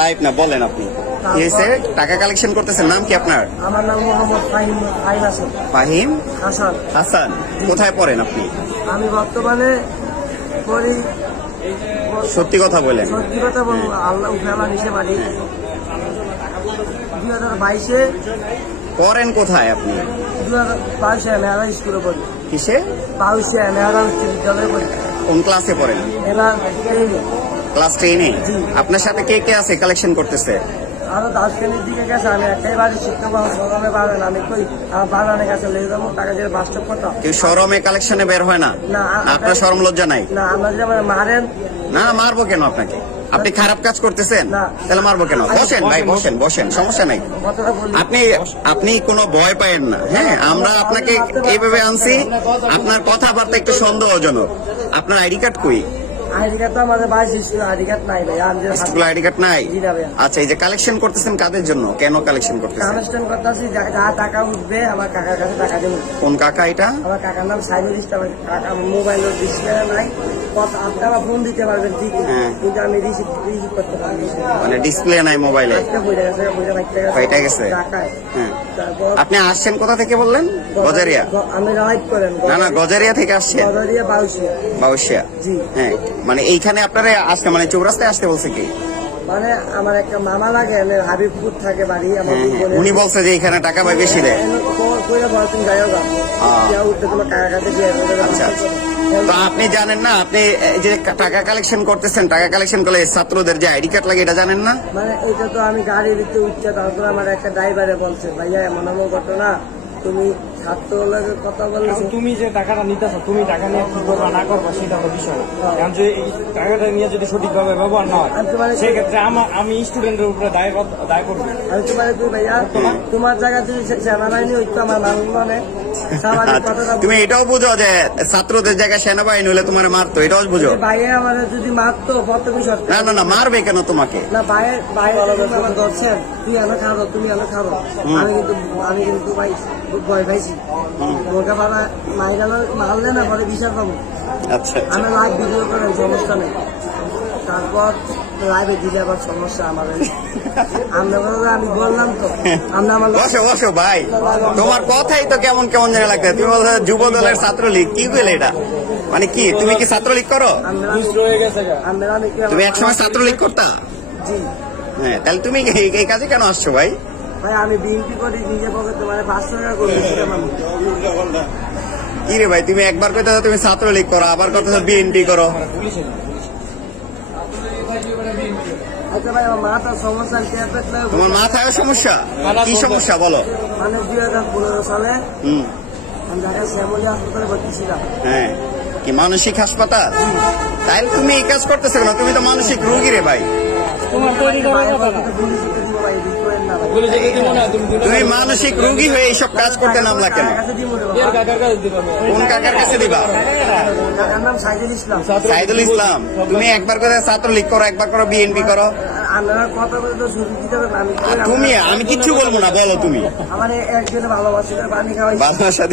Live না বলেন আপনি কি হয়েছে? টাকা কালেকশন করতেছেন, নাম কি আপনার? আমার নাম মোহাম্মদ ফাহিম হাসান। ফাহিম হাসান হাসান। কোথায় পড়েন আপনি? আমি বর্তমানে করি। সত্যি কথা বলেন। সত্যি কথা বলবো, আল্লাহ উফেলা নিচে বাড়ি 2022-এ। পড়েন কোথায় আপনি? 2022-এ মেহারা স্কুলে পড়ি। কিসে? 22-এ মেহারা উচ্চ বিদ্যালয়ে পড়ি। কোন ক্লাসে পড়েন? এবার ক্লাস 10-এ। আপনার সাথে কে কে আছে কালেকশন করতেছে? আরো দাসকানির দিকে গেছে, আমি একটাই বাড়ি শিক্ষক শরমে পাবেন। আমি কই আমার বাগানের কাছে লেগে যাবো, টাকা দিয়ে বাস্তব কথা। কেউ শরমে কালেকশনে বের হয় না? না, আপনার শরম লজ্জা নাই? না, আমরা যদি মারেন। না, মারবো কেন আপনাকে? আপনি খারাপ কাজ করতেছেন, তাহলে মারবো কেন? বসেন ভাই, বসেন বসেন, সমস্যা নাই। আপনি কোনো ভয় পাইেন না। হ্যাঁ, আমরা আপনাকে এইভাবে আনছি। আপনার কথাবার্তা একটু সন্দেহজনক। আপনার আইডি কার্ড কই? আইডি কার্ড তো আমাদের বাইরে আইডি কার্ড নাই ভাই। স্কুল আইডি কার্ড নাই? আচ্ছা, এই যে কালেকশন করতেছেন কাদের জন্য, কেন কালেকশন করতেছেন? কালেকশন করতেছি, যা টাকা উঠবে আমার কাকার কাছে টাকা দেবো। কোন কাকা এটা? আমার কাকার নাম সাইদুল ইসলাম। কাকা মোবাইলের ডিসপ্লে নাই, আপনারা ফোন দিতে পারবেন ঠিকই, কিন্তু আমি রিসিভ করতে পারবো মানে ডিসপ্লে নাই মোবাইলে। কয়টা গেছে? আপনি আসছেন কোথা থেকে বললেন? গজারিয়া? আমি লাইভ করেন। না, গজারিয়া থেকে আসছেন? গজারিয়া বাউশিয়া। জি হ্যাঁ, মানে এইখানে আপনারা আসতে, মানে চৌরাস্তায় আসতে বলছে কি? মানে আমার একটা মামা লাগে, হাবিবপুর থাকে বাড়ি। উনি বলছে যে এখানে টাকা পাই বেশি দেয়। আচ্ছা, তো আপনি জানেন না, আপনি যে টাকা কালেকশন করতেছেন, টাকা কালেকশন করলে ছাত্রদের যে আইডি কার্ড লাগে এটা জানেন না? মানে এটা তো আমি গাড়ির ভিতরে উঠছে, তারপর আমার একটা ড্রাইভারে বলছে, ভাইয়া এমন এমন ঘটনা, তুমি ছাত্রদের কথা বললে তুমি যে টাকাটা নিতেছ, তুমি টাকা নিয়ে কি করবা না করবা সেটা তো বিষয়। কারণ যে এই টাকাটা নিয়ে যদি সঠিকভাবে ব্যবহার না হয়, সেক্ষেত্রে আমি স্টুডেন্টের উপরে দায় করবো। আমি তোমার ভাইয়া, তোমার জায়গা যদি সেনাবাহিনী হইতো আমার মানে তুমি এটাও বুঝো যে ছাত্রদের জায়গায় সেনাবাহিনী হলে তোমার মারতো, এটাও বুঝো? ভাইয়া আমার যদি মারতো না, মারবে কেন তোমাকে? না, বাইরে ধরছেন, তুই এনে খাবো, তুমি এনে খাবো। আমি কিন্তু ভাই ভয় পাইছি, ওকে বাবা মারলে না পরে বিচার পাবো। আচ্ছা, আমি লাইভ ভিডিও করেন, সমস্যা নেই। তারপর লাইভে দিলে আবার সমস্যা আমার। আমি বললাম তো, বসো ভাই, তোমার কথাই তো কেমন কেমন জানা লাগছে। তুমি বলছো যুব দলের ছাত্রলীগ, কি বলে এটা? মানে কি, তুমি কি ছাত্রলীগ করো? তুমি একসময় ছাত্রলীগ করতা? জি হ্যাঁ, তাহলে তুমি এই কাজে কেন আসছো ভাই? ভাই আমি বিএনপি করি, নিজে পকেটে মানে 500 টাকা করি। কি রে ভাই, তুমি একবার কইতেছো তুমি ছাত্রলীগ করো, আবার কইতেছো বিএনপি করো। আচ্ছা ভাই, আমার মাথার সমস্যা। তোমার মাথায় সমস্যা? কি সমস্যা বলো? মানে 2015 সালে আমি ঢাকায় শ্যামলী হাসপাতালে ভর্তি ছিলাম। হ্যাঁ, কি মানসিক হাসপাতাল? তাইলে তুমি এই কাজ করতেছো না, তুমি তো মানসিক রোগী রে ভাই। তুমি মানসিক রোগী হয়ে এইসব কাজ করতে নামলা কেন? কোন কাকার কাছে দিবা? সাইদুল ইসলাম। তুমি একবার করে ছাত্রলীগ করো, একবার করো বিএনপি করো। আমি কিচ্ছু বলবো না, বলো তুমি। আমার একজনে ভালোবাসা